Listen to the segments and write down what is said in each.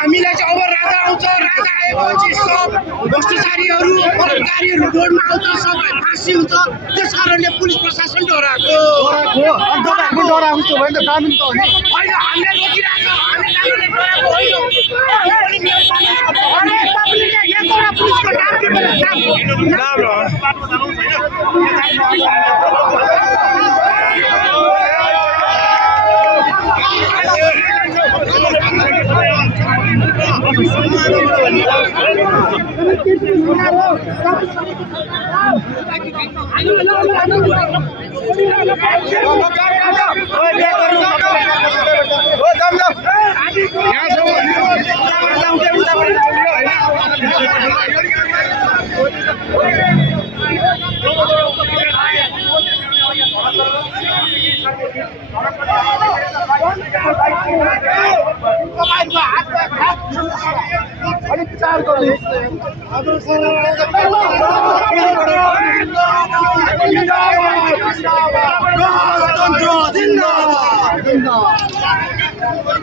हामीलाई चाहिँ अब राजा आउँछ, राजा आएपछि सब भ्रष्टाचारीहरू अधिकारीहरू रोडमा आउँछ, सबलाई फाँसी हुन्छ। त्यस कारणले पुलिस प्रशासन डराएको होइन, हामीले रोकिरहेको हामीले डराएको होइन। पुलिसको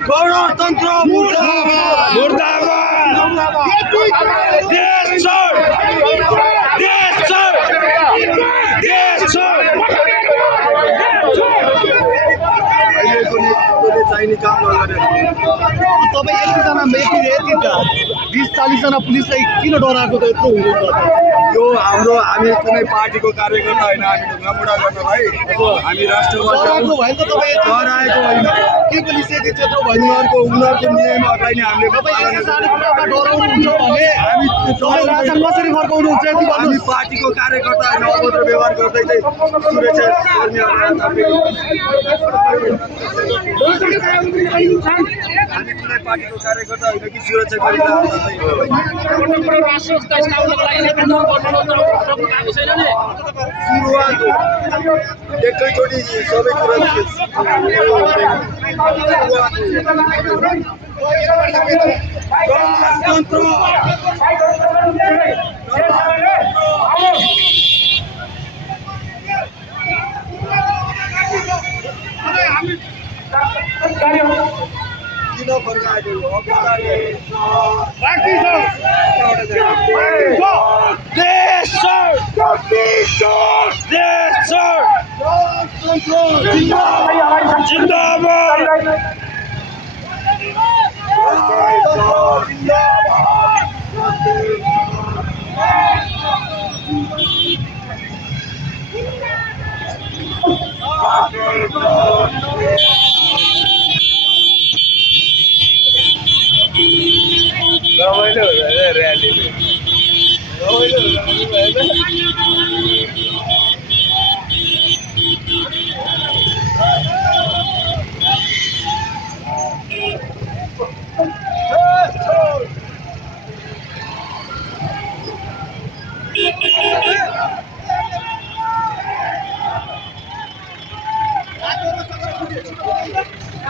गणतन्त्र मुर्दाबाद देश छोड चाहिने काम नगरेर तपाईँ यतिजना यति 20-40 जना पुलिसलाई किन डराएको त यत्रो हुनुहुन्छ? यो हाम्रो हामी कुनै पार्टीको कार्यकर्ता होइन, हामी ढुङ्गामुढा गर्नलाई हामी राष्ट्रवादी डराएको होइन। के पुलिस यति त्यत्रो उनीहरूको नियम हटाइने हामीले डराउनुहुन्छ भने हामी कसरी फर्काउनुहुन्छ? हामी पार्टीको कार्यकर्ता होइन, अभद्र व्यवहार गर्दै चाहिँ सुरक्षा हामी कुनै पार्टीको कार्यकर्ता होइन कि सुरक्षा सुरुवात एकैचोटि सबै कुरा किन फर्काएको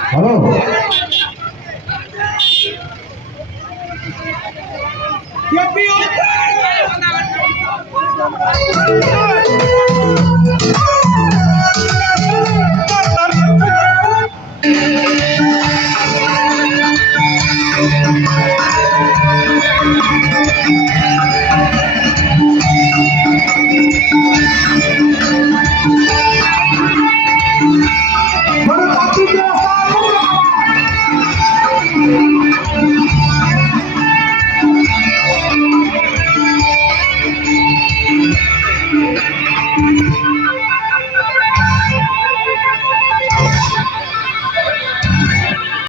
Hello.